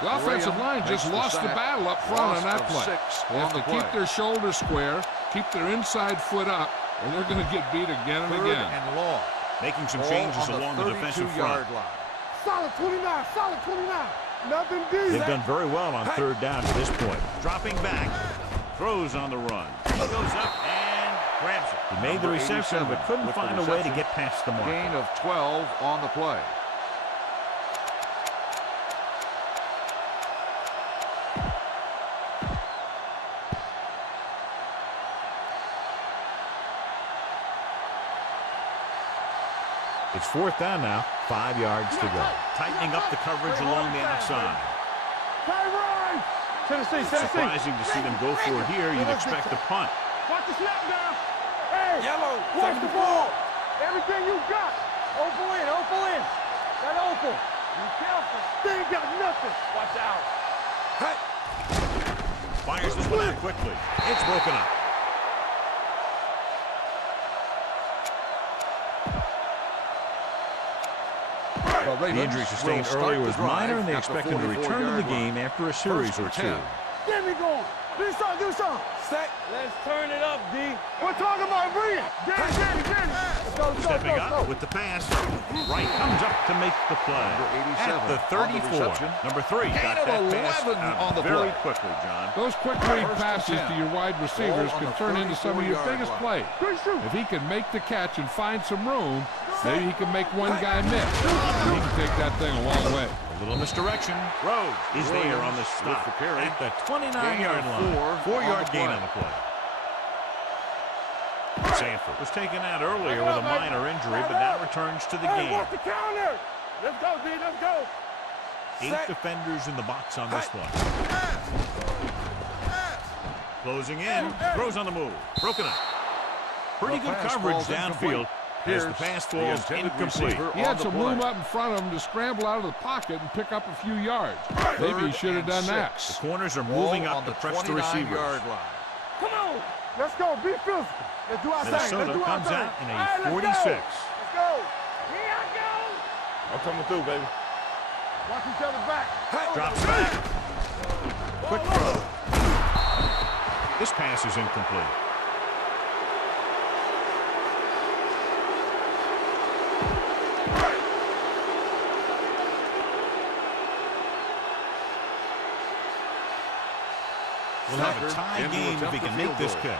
The offensive line just lost the battle up front on that play. They have to keep their shoulders square, keep their inside foot up, and they're going to get beat again and again. And long. Making some changes along the defensive front. Solid 29. Solid 29. Nothing deep. They've done very well on third down to this point. Dropping back. Throws on the run. He goes up and grabs it. He made the reception but couldn't find a way to get past the mark. Gain of 12 on the play. It's fourth down now. 5 yards to go. Tightening up the coverage along the outside. Tennessee. Surprising to see them go for it here. You'd expect a punt. Watch the snap down. Hey, yellow. Watch the ball. Everything you got. Opal in. That opal. Be careful. They ain't got nothing. Watch out. Hey. Fires this one out quickly. It's broken up. The injury sustained earlier was minor, and they expect him to return to the game after a series or 2. Get me going. Do something. Set. Let's turn it up, D. We're talking about Rhea. Get it. Let's go. Stepping up with the pass. Wright comes up to make the play. At the 34. Number 3 got that pass out very quickly, John. Those quick read passes to your wide receivers can turn into some of your biggest plays. If he can make the catch and find some room, maybe he can make one guy miss. He can take that thing a long way. A little misdirection. Rhodes is there on the stop at the 29-yard line. 4-yard gain on the play. Sanford was taken out earlier with a minor injury, but now returns to the game. What's the counter? Let's go, D. Let's go. 8 defenders in the box on this one. Closing in. Throws on the move. Broken up. Pretty good coverage downfield. As the pass falls incomplete. He had some room up in front of him to scramble out of the pocket and pick up a few yards. Maybe he should have done that. The corners are moving up to press the receivers. Come on. Let's go. Be physical. Let's do our thing. Minnesota comes out in a 46. Let's go. Here I go. I'm coming through, baby. Watch each other back. Drops back. Quick throw. This pass is incomplete. We'll have a tie game if he can make this kick.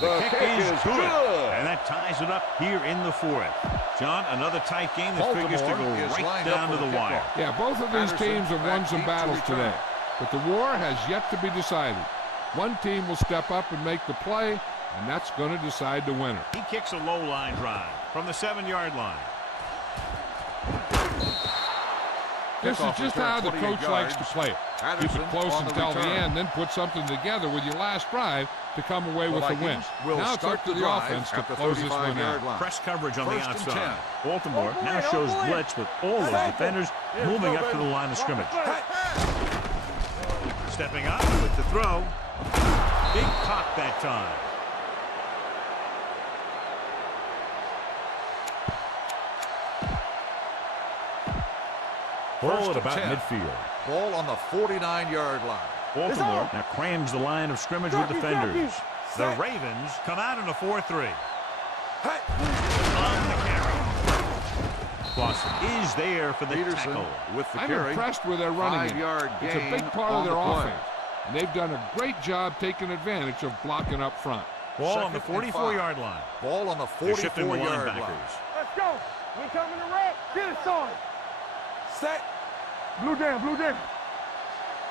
The kick is good. And that ties it up here in the fourth. John, another tight game that figures to go right down to the wire. Yeah, both of these teams have won some battles today, but the war has yet to be decided. One team will step up and make the play, and that's going to decide the winner. He kicks a low line drive from the 7-yard line. This is just how the coach likes to play it. Keep it close until the end, then put something together with your last drive to come away with a win. Now it's up to the offense to close this one out. Press coverage on the outside. Baltimore now shows blitz with all those defenders moving up to the line of scrimmage. Stepping up with the throw. Big pop that time. Ball at about midfield. Ball on the 49-yard line. Baltimore now crams the line of scrimmage with defenders. The Ravens come out in a 4-3. On the carry. Clausen is there for the tackle. With the I'm carry. impressed with their running game. It's a big part of their offense. And they've done a great job taking advantage of blocking up front. Ball on the 44-yard line. Ball on the 44-yard line. Let's go. We coming to red. Get it started. Set. Blue down, blue down.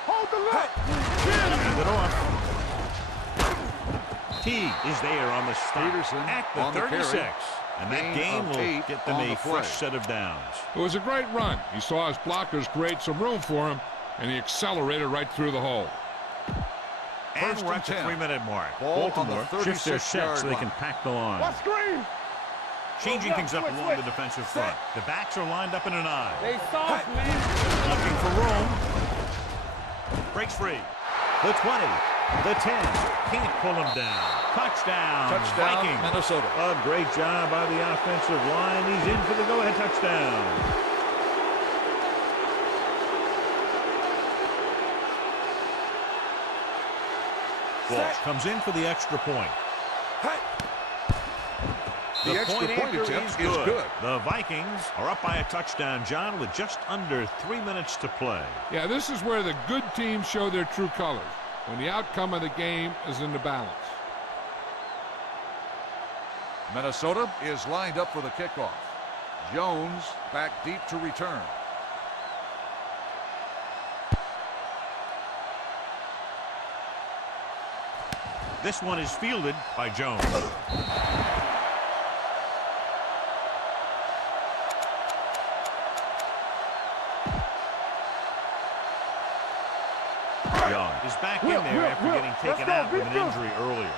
Hold the look. Hand it off. Teague is there on the stop Peterson at the on 36. The and that game will get them a fresh set of downs. It was a great run. He saw his blockers create some room for him, and he accelerated right through the hole. And we're at the 3-minute mark. Baltimore shifts their set so they can pack the line. What screen? Changing things up along the defensive front. The backs are lined up in an eye. They soft, man. Looking for room. Breaks free. The 20. The 10. Can't pull him down. Touchdown. Vikings. Minnesota. A great job by the offensive line. He's in for the go-ahead touchdown. Walsh comes in for the extra point. The extra point attempt is good. The Vikings are up by a touchdown, John, with just under 3 minutes to play. Yeah, this is where the good teams show their true colors, when the outcome of the game is in the balance. Minnesota is lined up for the kickoff. Jones back deep to return. This one is fielded by Jones. Young is back in there after getting taken out with an injury earlier.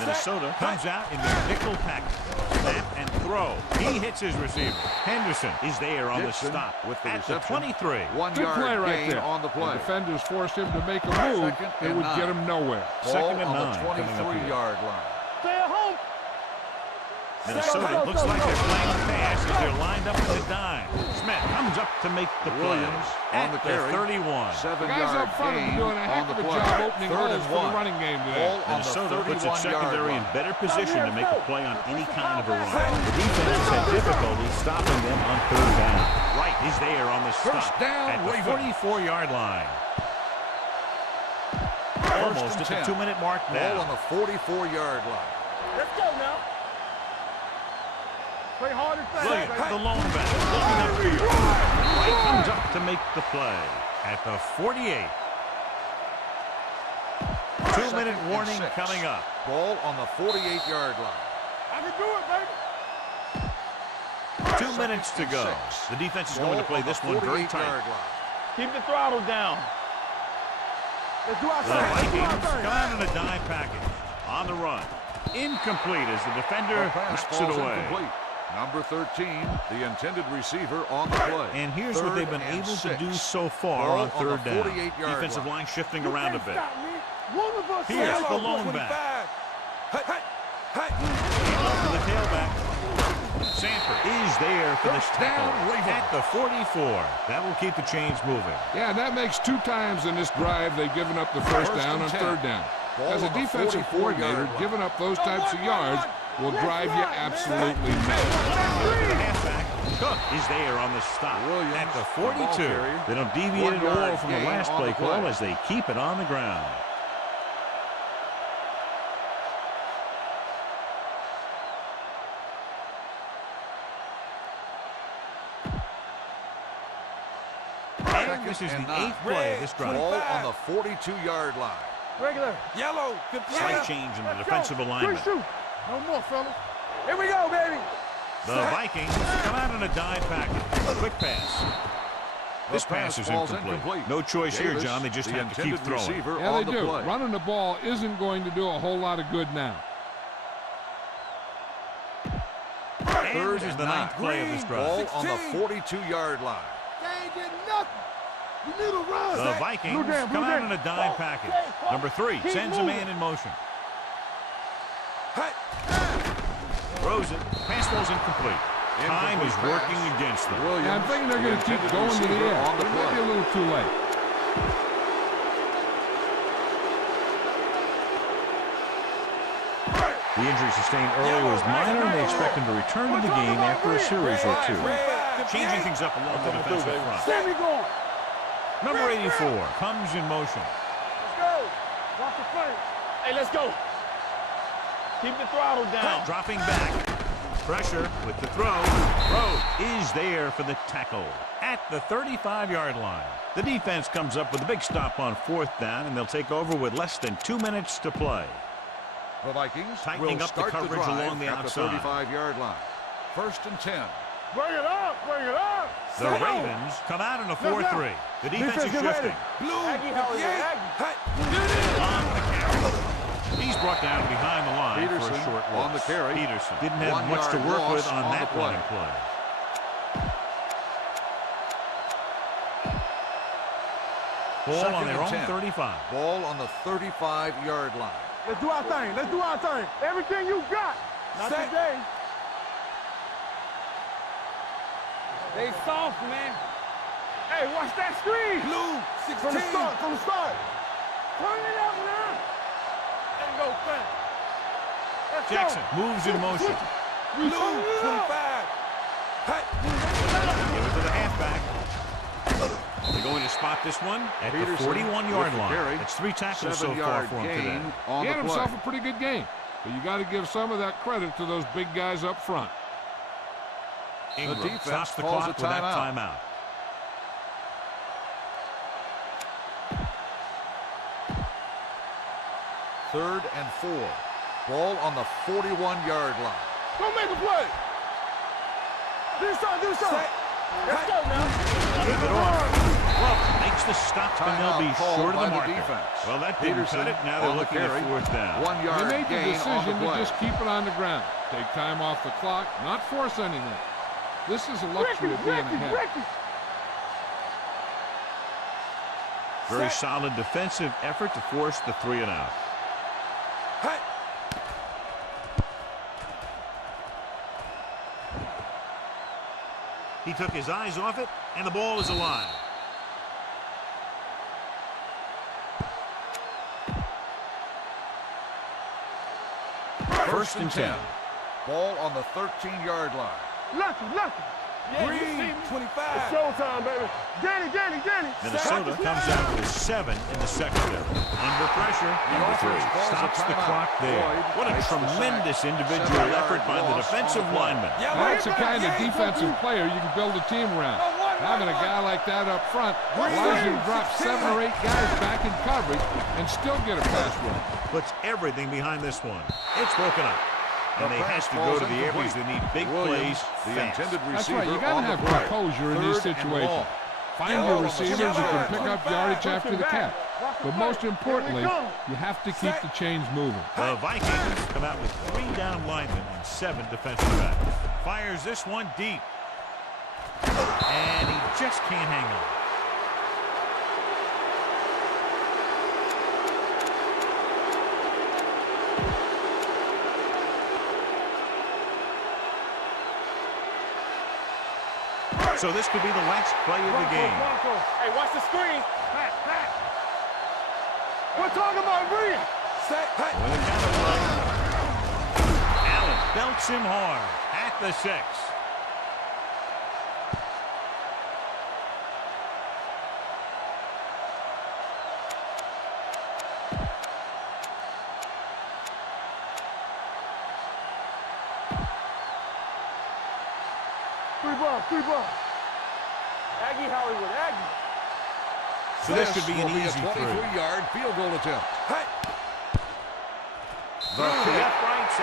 Minnesota comes out in their nickel package. Snap and throw. He hits his receiver. Henderson is there on the stop with the at the 23. 1 Good yard play right gain there. on the play. The defenders forced him to make a move that would get him nowhere. Ball 2nd and 9 on the coming up here. 23-yard line. Stay at home. Minnesota looks like they're playing the pass as they're lined up in the dime. Smith comes up to make the play on the at carry. 31. The guys up front have been doing a heck of a job opening holes for the running game today. Minnesota puts its secondary in better position to make a play on any kind of a run. The defense has had difficulty stopping them on 3rd down. Wright is there on the stop at the 44-yard line. Almost at the 2-minute mark now. Ball on the 44-yard line. Let's go now. Play hard and fast. Williams, the lone back, looking upfield. Wright comes up to make the play at the 48. 2-minute warning coming up. Ball on the 48-yard line. I can do it, baby. 2 minutes to go. The defense is going to play this one very tight. Keep the throttle down. Let's do our The thing. Vikings come out in a dime package. On the run. Incomplete as the defender knocks it away. Incomplete. Number 13, the intended receiver on the play. And here's what they've been able to do so far on 3rd down. Defensive line shifting around a bit. Here's the lone back. Handoff to the tailback. Sanford is there for the tackle at the 44. That will keep the chains moving. Yeah, that makes 2 times in this drive they've given up the first down on 3rd down. As a defensive coordinator, giving up those types of yards will drive you absolutely nuts. Halfback Cook is there on the stop at the 42. They don't deviate at all from the last play call as they keep it on the ground. And this is the 8th play of this drive. Ball on the 42-yard line. Regular. Yellow. Slight change in the defensive alignment. No more, fellas. Here we go, baby. The Vikings come out in a dive package. Quick pass. This pass is incomplete. No choice here, John. They just have to keep throwing. Yeah, they do. Running the ball isn't going to do a whole lot of good now. And this is the 9th play of this drive. Ball on the 42-yard line. They ain't getting nothing. You need a run. The Vikings come out in a dime package. Number 3 sends a man in motion. Throws it. Pass ball's incomplete. Time is working against them. Yeah, I'm thinking they're going to keep going to the air. It might be a little too late. The injury sustained earlier was minor, and they expect him to return to the game after a series or 2. Changing things up along the defensive front. Number 84 comes in motion. Let's go. Watch the front. Hey, let's go. Keep the throttle down. Dropping back. Pressure with the throw. Throw is there for the tackle at the 35-yard line. The defense comes up with a big stop on 4th down, and they'll take over with less than 2 minutes to play. The Vikings tightening will up the start coverage along the at outside. The 35-yard line. 1st and 10. Bring it up. Bring it up. The Ravens come out in a 4-3. The defense is shifting. Aggie, how is it? Aggie. On the carry. He's brought down behind the line for a short loss. On the carry. Peterson didn't have much to work with on that running play. Ball on their own 35. Ball on the 35-yard line. Let's do our thing. Let's do our thing. Everything you got. Not today. They soft, man. Hey, watch that screen. Blue, 16. From the start. From the start. Turn it up now. There you go, Frank. Let's Jackson go. moves in motion. Blue, 25. Give it to the halfback. They're going to spot this one at the 41-yard line. It's 3 tackles so far for him today. He had himself a pretty good game, but you got to give some of that credit to those big guys up front. Ingram stops the clock with that timeout. Third and 4. Ball on the 41-yard line. Go make a play. Do something. Do something. Let's go now. Keep it on. Well, makes the stop, and they'll be short of the marker. Well, that didn't cut it. Now they're looking at 4th down. 1 yard They made the gain on the decision to play. just keep it on the ground. Take time off the clock, not force anything. This is a luxury of being ahead. Very solid defensive effort to force the 3 and out. He took his eyes off it, and the ball is alive. First and 10. Ball on the 13-yard line. Lucky. Yeah, Green, 25. It's showtime, baby. Danny. Minnesota comes out with 7 in the secondary. Under pressure, number 3 stops the clock there. What a tremendous individual effort by the defensive lineman. That's the kind of defensive player you can build a team around. Having a guy like that up front allows you to drop 7 or 8 guys back in coverage and still get a pass rush. Puts everything behind this one. It's broken up. And they have to go to the air because they need big plays fast. That's right. You got to have composure in these situations. Find your receivers who can pick up yardage after the catch. But most importantly, you have to keep the chains moving. The Vikings come out with 3 down linemen and 7 defensive backs. Fires this one deep. And he just can't hang on. So this could be the last play of the game. Hey, watch the screen. We're talking about Reed. With a counter play. Allen belts him hard at the 6. Three ball. Aggie Hollywood, Aggie. So this could be an easy 23-yard field goal attempt. The kick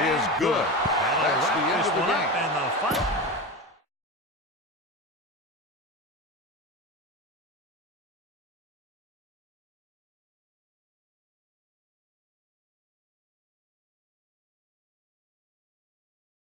is good. That'll That's wrap the end this of the one game. up, and the final